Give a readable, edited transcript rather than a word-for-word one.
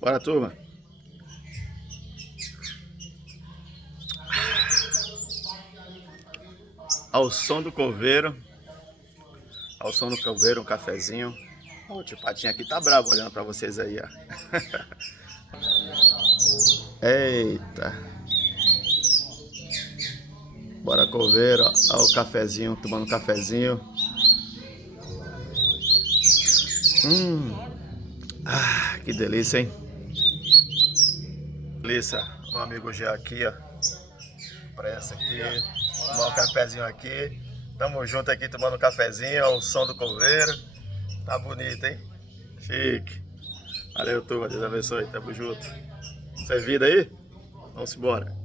Bora, turma. Ao som do coveiro. Ao som do coveiro, um cafezinho. O tio Patinho aqui tá bravo olhando pra vocês aí, ó. Eita. Bora, coveiro. Ó o cafezinho, tomando um cafezinho. Que delícia, hein? Delícia. O amigo G aqui, ó. Pressa aqui. Tomar um cafezinho aqui. Tamo junto aqui tomando um cafezinho. Ó, o som do coveiro. Tá bonito, hein? Chique. Valeu, turma. Deus abençoe. Tamo junto. Servido aí? Vamos embora.